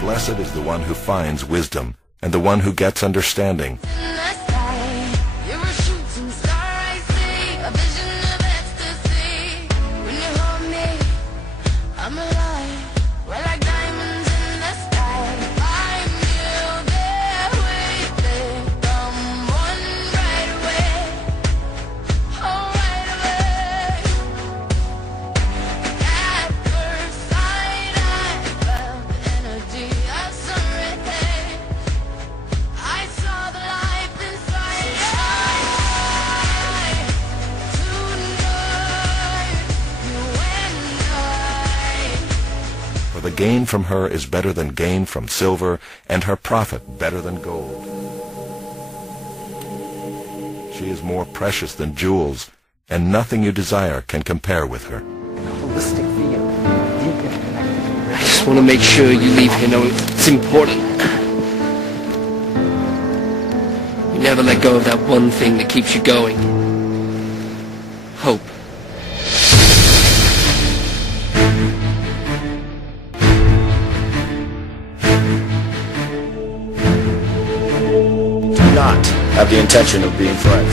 Blessed is the one who finds wisdom, and the one who gets understanding. For the gain from her is better than gain from silver, and her profit better than gold. She is more precious than jewels, and nothing you desire can compare with her. Holistic view, deep and connected. I just want to make sure you leave here knowing it's important. You never let go of that one thing that keeps you going. Hope. Not have the intention of being friends.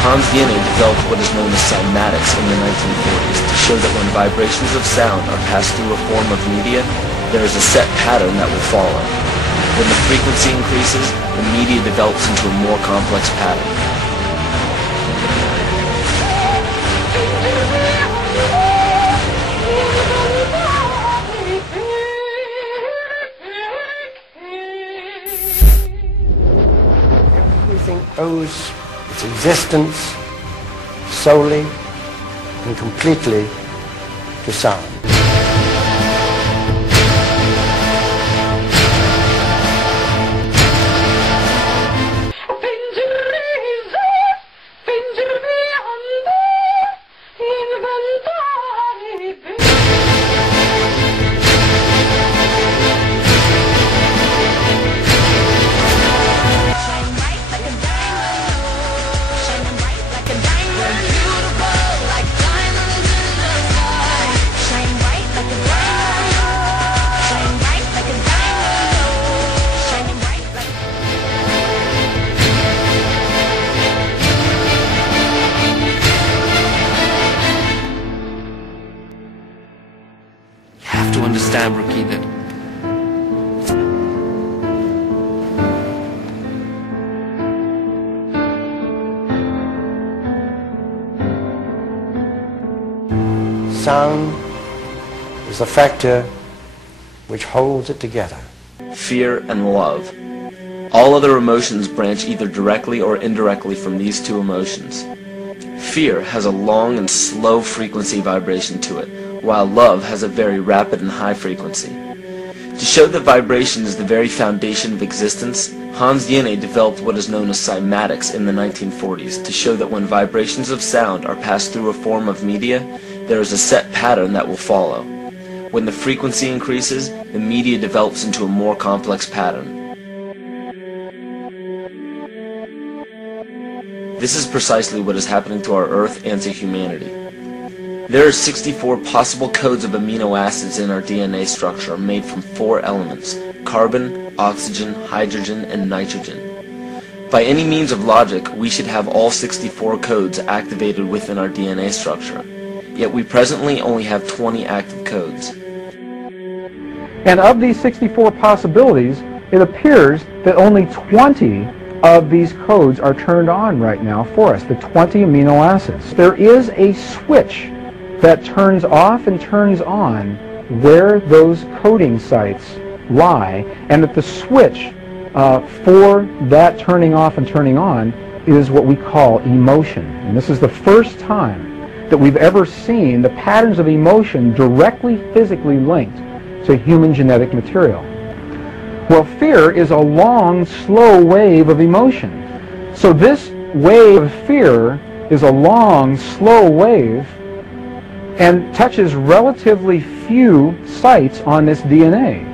Hans Diener developed what is known as cymatics in the 1940s to show that when vibrations of sound are passed through a form of media, there is a set pattern that will follow. When the frequency increases, the media develops into a more complex pattern. Everything owes its existence solely and completely to sound. You have to understand, Rookie, that sound is the factor which holds it together. Fear and love. All other emotions branch either directly or indirectly from these two emotions. Fear has a long and slow frequency vibration to it, while love has a very rapid and high frequency. To show that vibration is the very foundation of existence, Hans Diener developed what is known as cymatics in the 1940s to show that when vibrations of sound are passed through a form of media, there is a set pattern that will follow. When the frequency increases, the media develops into a more complex pattern. This is precisely what is happening to our Earth and to humanity. There are 64 possible codes of amino acids in our DNA structure made from 4 elements: carbon, oxygen, hydrogen, and nitrogen. By any means of logic, we should have all 64 codes activated within our DNA structure. Yet we presently only have 20 active codes. And of these 64 possibilities, it appears that only 20 of these codes are turned on right now for us, the 20 amino acids. There is a switch that turns off and turns on where those coding sites lie, and that the switch for that turning off and turning on is what we call emotion. And this is the first time that we've ever seen the patterns of emotion directly physically linked to human genetic material. Well, fear is a long, slow wave of emotion. So this wave of fear is a long, slow wave and touches relatively few sites on this DNA.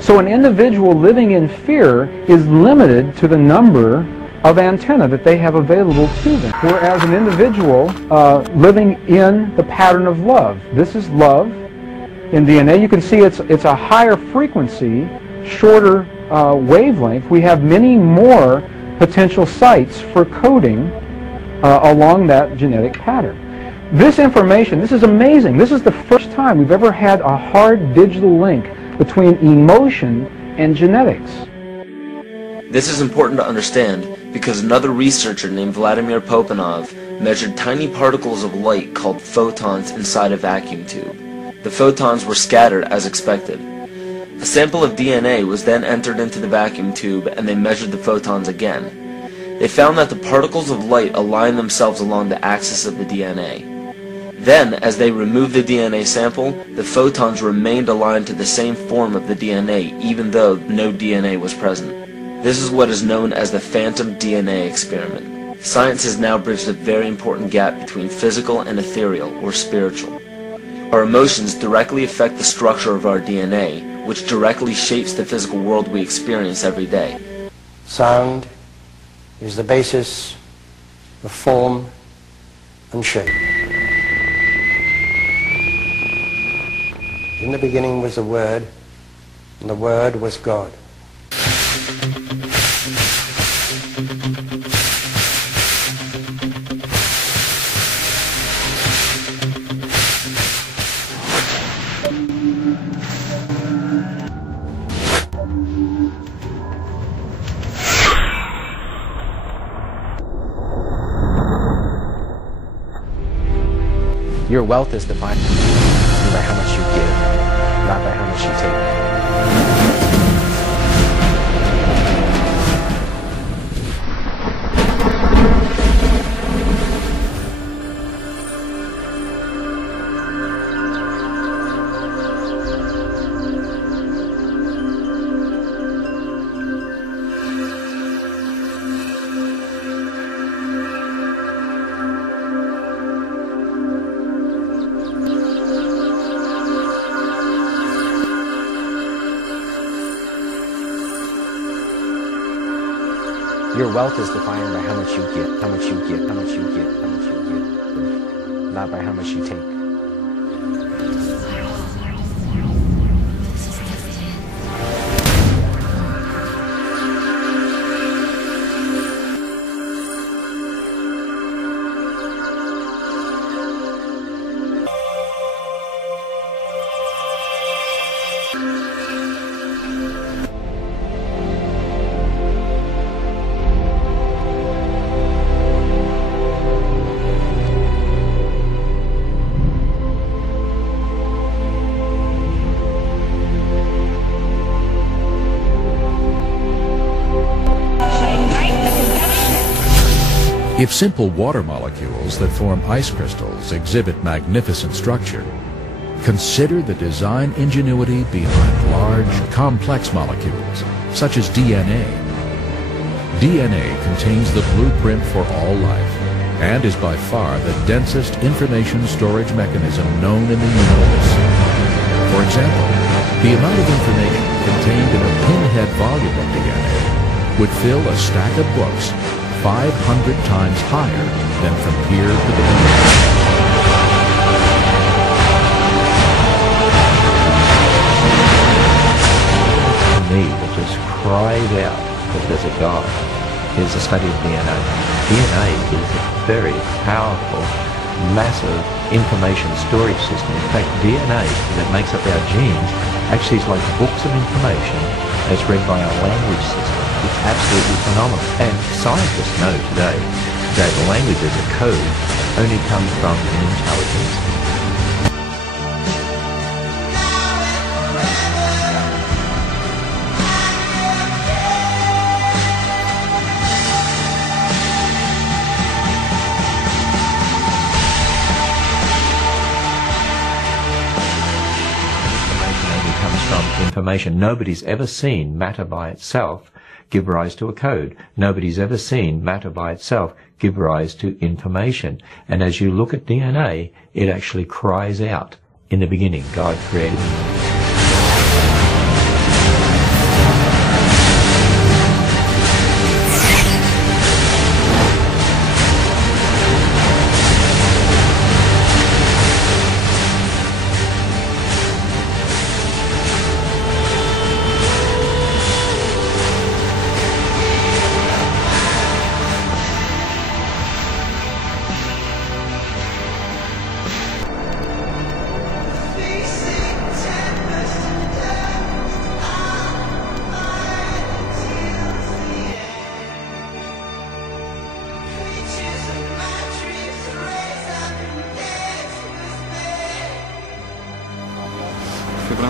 So an individual living in fear is limited to the number of antenna that they have available to them. Whereas an individual living in the pattern of love, this is love in DNA. You can see it's a higher frequency, shorter wavelength. We have many more potential sites for coding along that genetic pattern. This information, this is amazing. This is the first time we've ever had a hard digital link between emotion and genetics. This is important to understand because another researcher named Vladimir Popanov measured tiny particles of light called photons inside a vacuum tube. The photons were scattered as expected. A sample of DNA was then entered into the vacuum tube and they measured the photons again. They found that the particles of light aligned themselves along the axis of the DNA. Then, as they removed the DNA sample, the photons remained aligned to the same form of the DNA even though no DNA was present. This is what is known as the phantom DNA experiment. Science has now bridged a very important gap between physical and ethereal, or spiritual. Our emotions directly affect the structure of our DNA, which directly shapes the physical world we experience every day. Sound is the basis of form and shape. In the beginning was the Word, and the Word was God. Your wealth is defined by how much you give, not by how much you take. Your wealth is defined by how much you get, how much you get, how much you get, how much you get, not by how much you take. If simple water molecules that form ice crystals exhibit magnificent structure, consider the design ingenuity behind large, complex molecules, such as DNA. DNA contains the blueprint for all life, and is by far the densest information storage mechanism known in the universe. For example, the amount of information contained in a pinhead volume of DNA would fill a stack of books 500 times higher than from here to the moon. To me, that just cried out that there's a God, is the study of DNA. DNA is a very powerful, massive information storage system. In fact, DNA that makes up our genes actually is like books of information that's read by our language system. It's absolutely phenomenal. And scientists know today that language as a code only comes from an intelligence. Information. Nobody's ever seen matter by itself give rise to a code. Nobody's ever seen matter by itself give rise to information. And as you look at DNA, it actually cries out, in the beginning, God created it.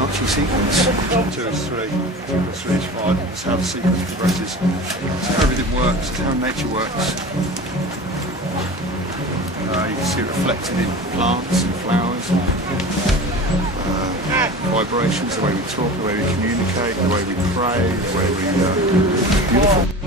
Fibonacci sequence. 2 is 3, 2 plus 3 is 5. That's how the sequence progresses. That's how everything works. That's how nature works. You can see it reflected in plants and flowers. Vibrations, the way we talk, the way we communicate, the way we pray, the way we... beautiful.